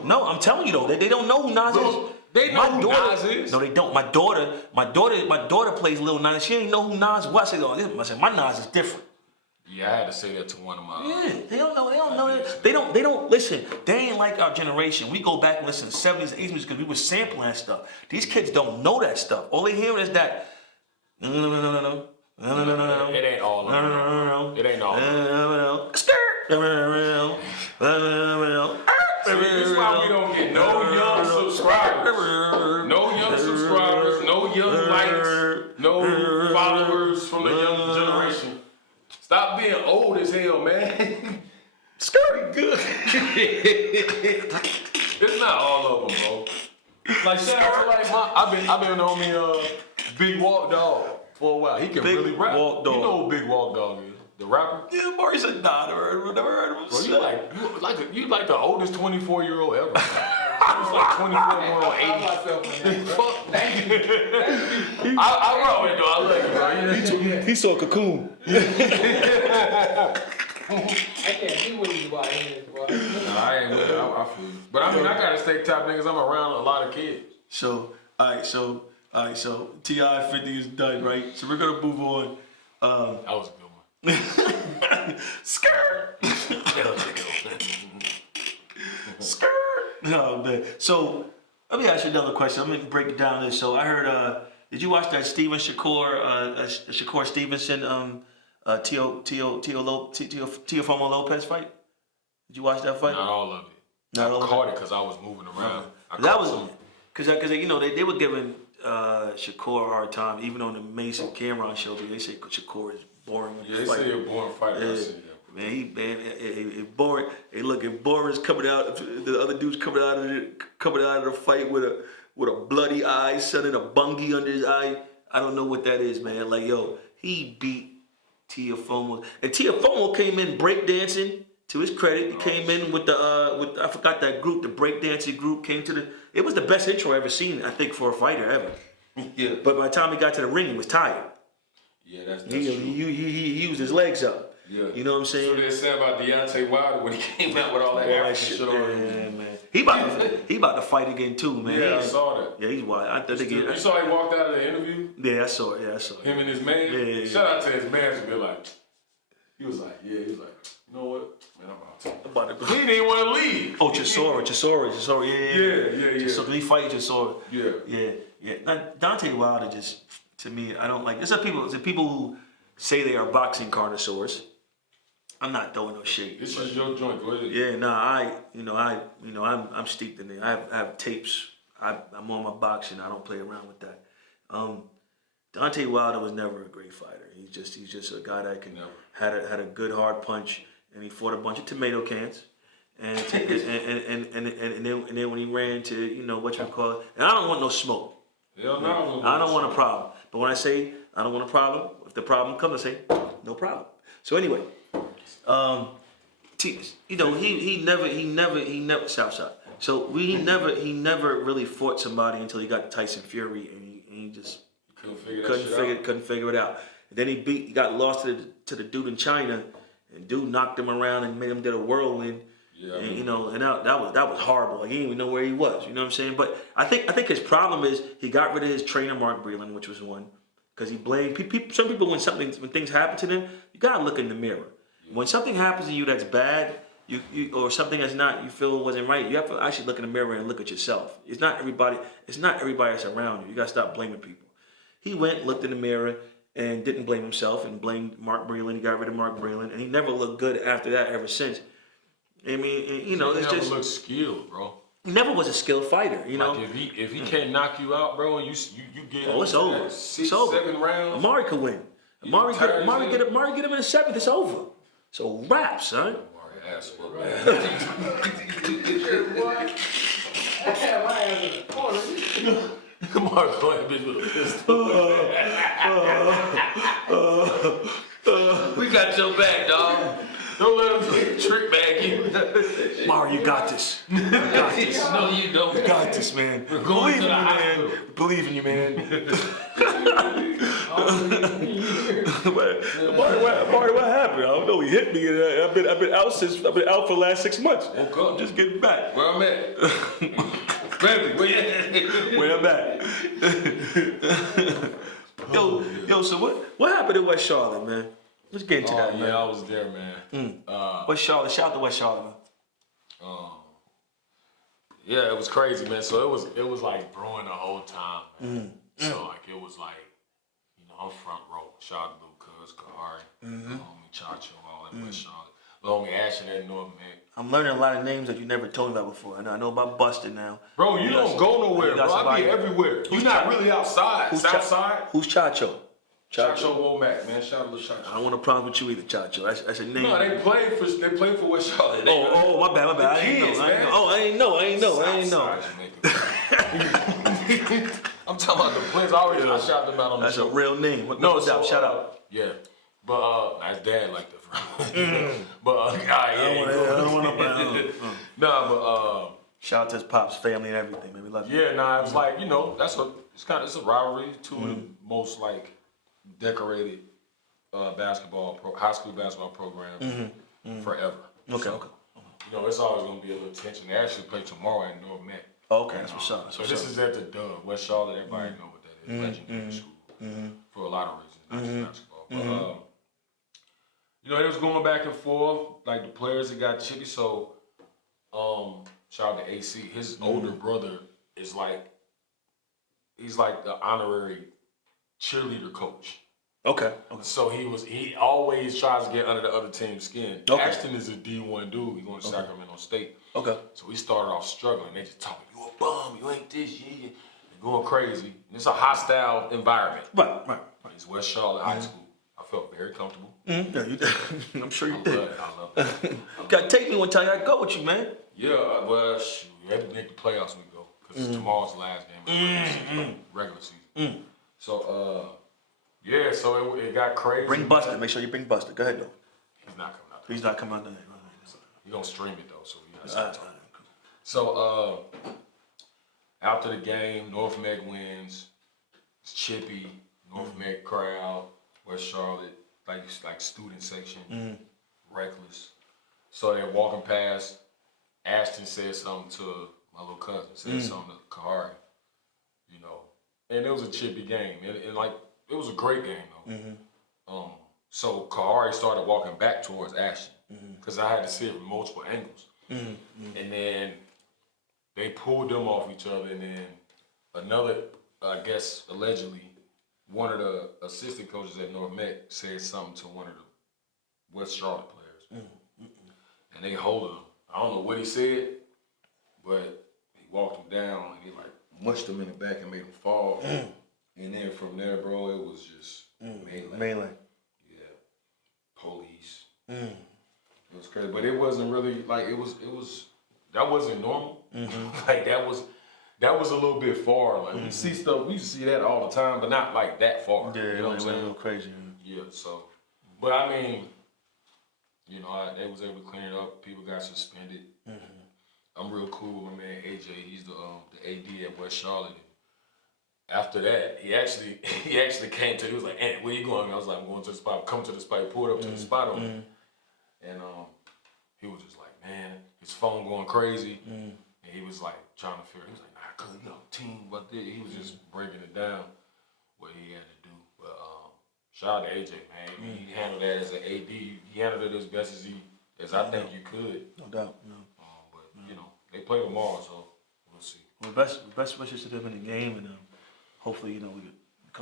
No, I'm telling you though, they don't know who Nas is. They know who Nas is. No, they don't. My daughter plays Lil Nas. She ain't know who Nas was. I said, my Nas is different. Yeah, I had to say that to one of my. Yeah, they don't know. They don't listen. They ain't like our generation. We go back and listen to 70s and 80s music because we were sampling that stuff. These kids don't know that stuff. All they hear is that. No. No. It ain't all of them. No. It ain't all of them. Skirt. See, this is why we don't get no young subscribers. No young subscribers, no young likes, no followers from the young generation. Stop being old as hell, man. Skirt. Good. It's not all of them, bro. Like shout out to like I've been on me Big Walk Dog for a while. He can Big really rap. Walk Dog. You know who Big Walk Dog is? The rapper? Yeah, Maury said, nah, never heard of him. Bro, you like the oldest 24-year-old ever. It's like 24-year-old 80. Fuck. Thank you. I roll it though. I love you, bro. He saw Cocoon. I can't be with you about this, bro. Nah, I ain't with it. I feel you. But I mean, I gotta stay top niggas. I'm around a lot of kids. So, alright, so T.I. 50 is done, right? So we're gonna move on. That was a good one. Skirt! Skirt! No, man. So, let me ask you another question. I'm gonna break it down this. So, I heard, did you watch that Shakur Stevenson, Teofimo Lopez fight? Did you watch that fight? Not all of it. I caught it because I was moving around. That was, because you know, they were giving Shakur a hard time, even on the Mason Cameron show, but they say Shakur is boring. Yeah, they say you're a boring fighter. Man, he boring. Hey, look, if Boris coming out, the other dude's coming out of the fight with a bloody eye, sending a bungie under his eye. I don't know what that is, man. Like, yo, he beat Teofimo, and Teofimo came in breakdancing. To his credit, he came in with I forgot that group, the breakdancing group came to it was the best intro I ever seen, I think, for a fighter ever. Yeah. But by the time he got to the ring, he was tired. Yeah, that's he true. He used his legs up. Yeah. You know what I'm saying? So they said about Deontay Wilder when he came out with all that African shit on. Yeah, man. He about to fight again too, man. Yeah, I saw that. Yeah, he's wild. I think you saw he walked out of the interview? Yeah, I saw it. Him and his man? Yeah. Shout out to his man to be like, he was like, you know what? Man, I'm about to go. He didn't want to leave. Oh, Chisora. Yeah. So he fight Chisora. Yeah. Now, Deontay Wilder just, to me, I don't like. There's people who say they are boxing connoisseurs. I'm not throwing no shade. This is your joint. Go ahead. Yeah, I'm steeped in it. I have tapes. I'm on my boxing. I don't play around with that. Deontay Wilder was never a great fighter. He's just a guy that had a good hard punch, and he fought a bunch of tomato cans, and then when he ran to what you call it, and I don't want no smoke. Hell no. I don't want a problem. But when I say I don't want a problem, if the problem comes, I say no problem. So anyway, he never Southside. So he never really fought somebody until he got Tyson Fury, and he just couldn't figure it out. And then he got lost to the dude in China, and dude knocked him around and made him do a whirlwind. Yeah, and, that was horrible. Like, he didn't even know where he was. You know what I'm saying? But I think his problem is he got rid of his trainer Mark Breland, which was one, because he blamed some people when things happen to them. You gotta look in the mirror. Yeah. When something happens to you that's bad, you or something that's not you feel wasn't right, you have to actually look in the mirror and look at yourself. It's not everybody that's around you. You gotta stop blaming people. He went, looked in the mirror, and didn't blame himself and blamed Mark Breland. He got rid of Mark Breland, and he never looked good after that ever since. I mean, he never looked skilled, bro. He never was a skilled fighter, Like if he can't knock you out, bro, and you get it's over. 7 rounds. Amari could win. Amari get him in the 7th. It's over. So rap, son. Amari ass whoop, man. Amari going bitch with a pistol. We got your back, dog. Don't let him trick bag you. Mario, you got this. You got this. No, you don't. You got this, man. We're going to the hospital. Believe in you, man. Mario, what happened? I don't know. He hit me. I've been out for the last 6 months. Woke up. Just getting back. Where I'm at? Baby, where I'm at. Yo, so what happened in West Charlotte, man? Let's get into that, man. Yeah, I was there, man. West Charlotte, shout out to West Charlotte, man. Yeah, it was crazy, man. So it was like brewing the whole time, man. So like it was like, I'm front row. Shout out to Little Cuz, Kahari, Chacho, all that West Charlotte. Lonely Ashton at North Mac. I'm learning a lot of names that you never told me about before. I know about Busted now. Bro, you don't go nowhere, bro. I be everywhere. You're not really outside. Southside. Who's Chacho? Chacho Womack, man. Shout out to Chacho. I don't want to promise with you either, Chacho. That's a name. No, they play for West Charlotte. Oh, my bad. I ain't know. I ain't know. I'm talking about the Prince. I shout them out on the show. That's a real name. No doubt. Shout out. Yeah. But nice dad like that. But I don't want to. Nah, but shout out to his pops, family, and everything, man. We love you. Yeah, nah, it was like, it's a rivalry. Two of the most like decorated high school basketball programs forever. Okay. You know, it's always gonna be a little tension. They actually play tomorrow at North Met. Okay, that's what's up. So this is at the Dub, West Charlotte. Everybody know what that is. Legendary school for a lot of reasons, not just basketball. But you know, it was going back and forth. Like the players that got chippy. So shout out to AC. His older brother is he's like the honorary cheerleader coach. Okay. So he always tries to get under the other team's skin. Okay. Ashton is a D1 dude. He's going to Sacramento State. Okay. So he started off struggling. They just talking, you a bum, you ain't this, you ain't going crazy. And it's a hostile environment. Right. It's West Charlotte High School. I felt very comfortable. Yeah, you did. I'm sure you did. I love it. Gotta take me one time. I gotta go with you, man. Yeah, well, shoot, we have to make the playoffs when we go. Because tomorrow's the last game of the regular season. So, yeah, so it got crazy. Bring Buster. Make sure you bring Buster. Go ahead, though. He's not coming out there. He's not coming out there. He's going to stream it, though, so you got to talk. So, after the game, North Meg wins. It's chippy. North Meg crowd. West Charlotte, like student section. Reckless. So they're walking past. Ashton said something to my little cousin. Said something to Kahari. You know. And it was a chippy game. And like, it was a great game, though. So Kahari started walking back towards Ashton. Because I had to see it from multiple angles. And then they pulled them off each other. And then another, I guess, allegedly, one of the assistant coaches at North Met said something to one of the West Charlotte players. And they hold him. I don't know what he said, but he walked him down and he like mushed him in the back and made him fall. And then from there, bro, it was just melee. Yeah. Police. It was crazy. But it wasn't really like that wasn't normal. Like that was a little bit far. Like we see stuff, we used to see that all the time, but not like that far. Yeah, you know what I'm saying? A little crazy. Yeah, so but I mean, you know, they was able to clean it up. People got suspended. I'm real cool with my man AJ. He's the AD at West Charlotte. After that, he actually came to. He was like, "Ant, where you going?" I was like, "I'm going to the spot." Come to the spot. He pulled up to the spot on me, and he was just like, "Man, his phone going crazy," and he was like trying to figure. He was like, "Nah, cause you know, team, what did?" He was just breaking it down what he had to do. But shout out to AJ, man. He handled that as an AD. He handled it as best as I think you could. No doubt. But you know, they play tomorrow, so we'll see. Well, best wishes to them in the game, and hopefully, you know, we get.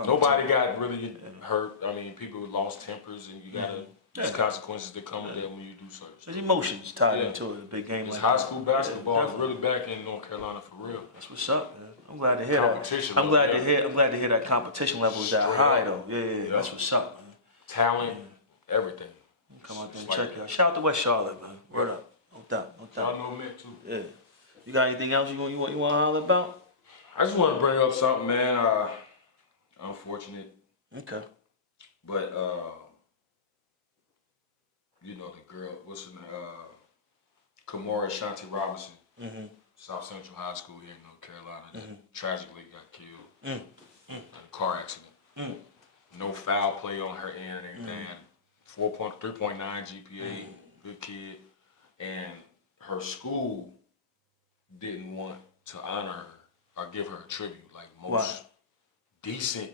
Nobody got really hurt. I mean, people lost tempers, and you gotta. There's consequences that come with that when you do certain stuff. There's emotions tied into a big game. It's like high school basketball is really back in North Carolina for real. That's what's up, man. I'm glad to hear competition that. I'm glad to hear that competition level is that high though. Yeah. That's what's up, man. Talent, everything. Come out there and check it out. Shout out to West Charlotte, man. Word up. No doubt. Y'all know me too. Yeah. You got anything else you want to holler about? I just want to bring up something, man. Unfortunate. Okay. But you know the girl, what's her name? Kamora Shanti Robinson, South Central High School here in North Carolina, that tragically got killed in a car accident. No foul play on her end and everything. 3.9 GPA, good kid. And her school didn't want to honor her or give her a tribute like most decent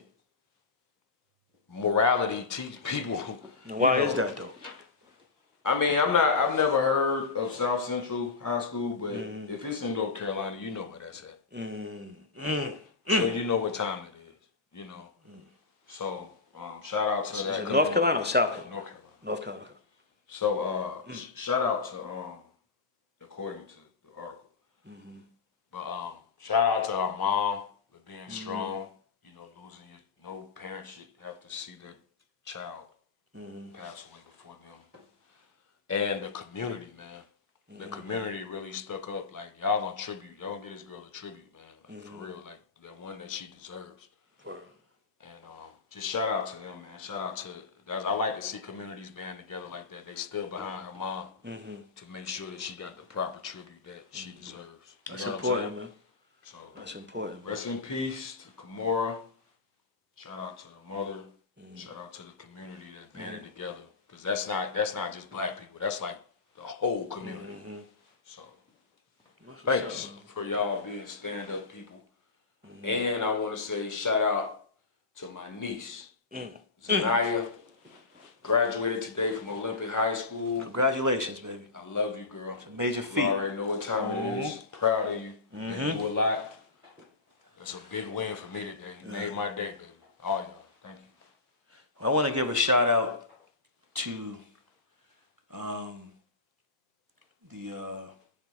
morality teach people. Why is that though? I mean, I've never heard of South Central High School, but if it's in North Carolina, you know where that's at. So you know what time it is, you know. So Shout out to Is that. it North Carolina or South Carolina? North Carolina. North Carolina. So shout out to according to the article. But shout out to our mom for being strong. You know, losing no parent should have to see their child pass away before them. And the community, man. The community really stuck up. Like y'all gonna get this girl a tribute, man. Like for real, like the one that she deserves. And just shout out to them, man. Shout out to I like to see communities band together like that. They stood behind her mom to make sure that she got the proper tribute that she deserves. That's important, man. So that's important. Rest in peace to Kimora. Shout out to the mother. Shout out to the community that banded together. Because that's not just black people. That's like the whole community. So thanks for y'all being stand-up people. And I want to say shout out to my niece, Zanaya. Graduated today from Olympic High School. Congratulations, baby. I love you, girl. It's a major feat. You already know what time it is. Proud of you. You do a lot. That's a big win for me today. You made my day, baby. All y'all. Thank you. I want to give a shout out to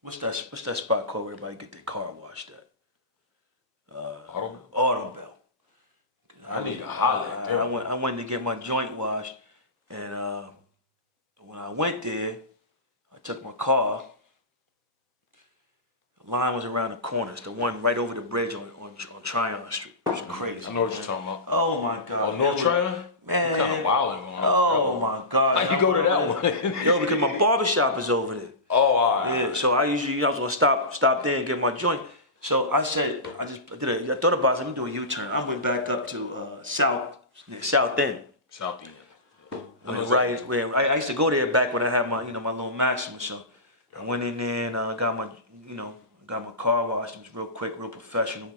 what's that spot called where everybody get their car washed at? Auto Bell. I need to holler at them. I went to get my joint washed, and when I went there, I took my car. The line was around the corner. It's the one right over the bridge on Tryon Street. It was crazy. I know what you're talking about. Oh my God. Oh, North Tryon? Man. What kind of wilding going on? Oh my God. How you go to that one? Yo, because my barbershop is over there. Oh, all right. Yeah, so I was gonna stop there and get my joint. So I said, I thought about it, let me do a U-turn. I went back up to South End. South End. Right where I used to go there back when I had my my little Maxima. So I went in there and got my car washed. It was real quick, real professional.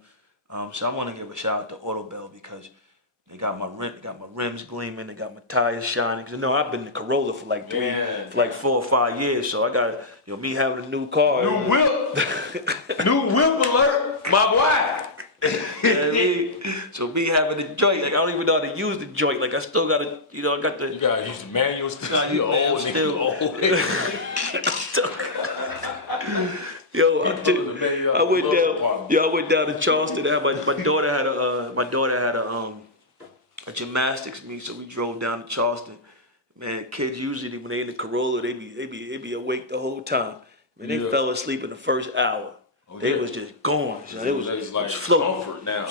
So I want to give a shout out to Auto Bell because they got my rims gleaming, they got my tires shining. Cause I've been in the Corolla for like 4 or 5 years. So I got me having a new car. New whip, new whip alert, my wife. So me having a joint, like I don't even know how to use the joint. Like I still gotta, I got the. You gotta use the manual still. Yo, I went down to Charleston. My daughter had a gymnastics meet, so we drove down to Charleston. Man, kids usually when they in the Corolla, they be awake the whole time. Man, they fell asleep in the first hour. They was just gone. So it was like floating. Comfort now.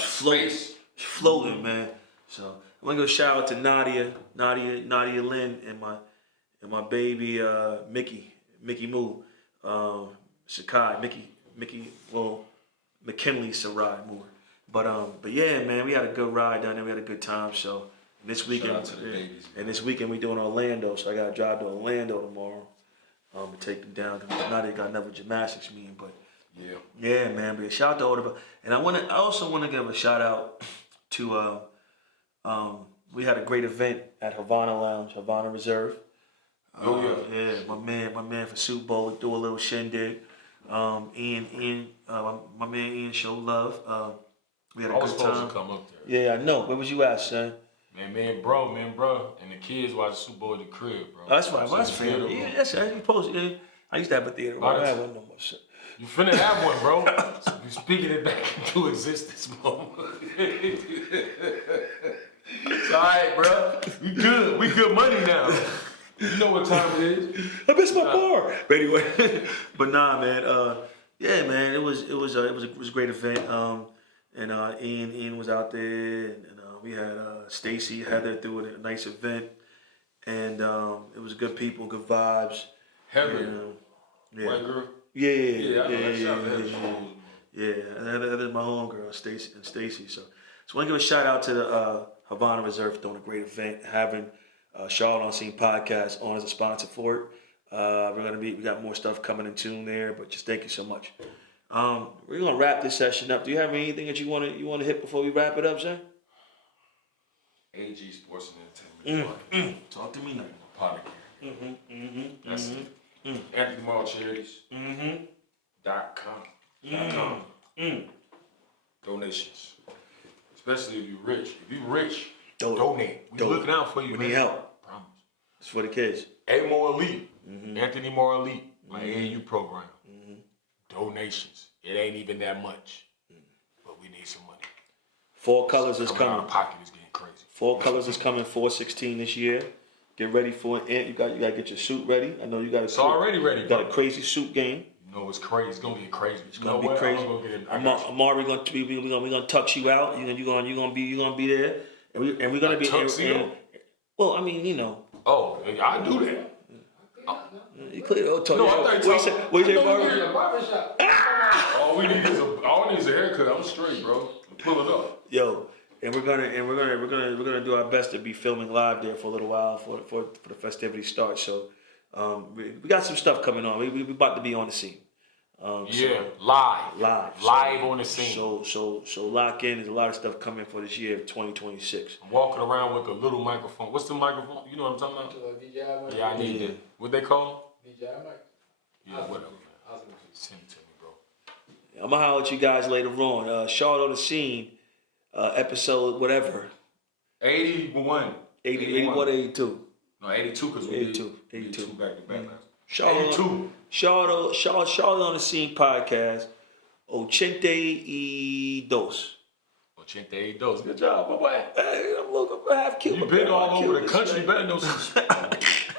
Floating, man. So I'm gonna go shout out to Nadia Lynn, and my baby Mickey Moo, Sakai, Mickey, McKinley Sarai Moore. But yeah, man, we had a good ride down there. We had a good time. So this weekend, this weekend we doing Orlando. So I gotta drive to Orlando tomorrow, to take them down. Now they got another gymnastics meeting, but yeah, man. But shout out to Audible. And I also want to give a shout out to we had a great event at Havana Lounge, Havana Reserve. Yeah, my man for Super Bowl do a little shindig. Ian, my man Ian showed love. We had a good time. To come up there. Yeah, I know. Where was you at, son? Man, bro, and the kids watch the Super Bowl at the crib, bro. That's right. That's fair. Yeah, that's right. You supposed to. I used to have a theater. I don't have one no more. Shit. You finna have one, bro. You speaking it back into existence, bro. It's all right, bro. We good. We good money now. You know what time it is. I missed my bar. But anyway, but nah, man. Yeah, man. It was a great event. And Ian was out there, and we had Stacy, Heather threw a nice event, and it was good people, good vibes. Heather, and, white girl. Yeah. Heather's my homegirl, Stacy. So I want to give a shout out to the Havana Reserve for doing a great event, having Charlotte on Scene podcast on as a sponsor for it. We got more stuff coming in tune there, but just thank you so much. We're gonna wrap this session up. Do you have anything that you want to hit before we wrap it up, sir? AG Sports and Entertainment. Talk to me now. Podcast. That's it. Anthony Mall Charities. .com. Donations. Especially if you're rich. If you're rich, Donate. We looking out for you, we man. need help. Promise. It's for the kids. A More Elite. Anthony More Elite. My AAU program. Donations. It ain't even that much. But we need some money. 4 Colors is coming. Out of pocket is getting crazy. 4 Colors is coming 4/16 this year. Get ready for it. You got to get your suit ready. I know you got. It's already ready. You got a crazy suit game. You know it's crazy. It's gonna get crazy. It's gonna be crazy. Amari gonna tux you out. You gonna be there, and we're gonna be. Well, I mean, you know. Oh, I do that. You clear. Oh, no, I thought what you say, barbershop. All we need is a haircut. I'm straight, bro. Pull it up. Yo, and we're gonna do our best to be filming live there for a little while for the festivities start. So, we got some stuff coming on. We about to be on the scene. Live on the scene. So lock in. There's a lot of stuff coming for this year, 2026. I'm walking around with a little microphone. What's the microphone? You know what I'm talking about? Yeah, I need it. What they call? DJI mic. Yeah, whatever, man. Send it to me, bro. I'm gonna holler at you guys later on. Charlotte on the scene, episode whatever. 81. 81, 82. No, 82 because we 82. did 82 back to back. Charlotte on the scene podcast. 82. 82. Good job, my boy. Hey, I'm half Cuban. You've been all over the country. You better know some Spanish.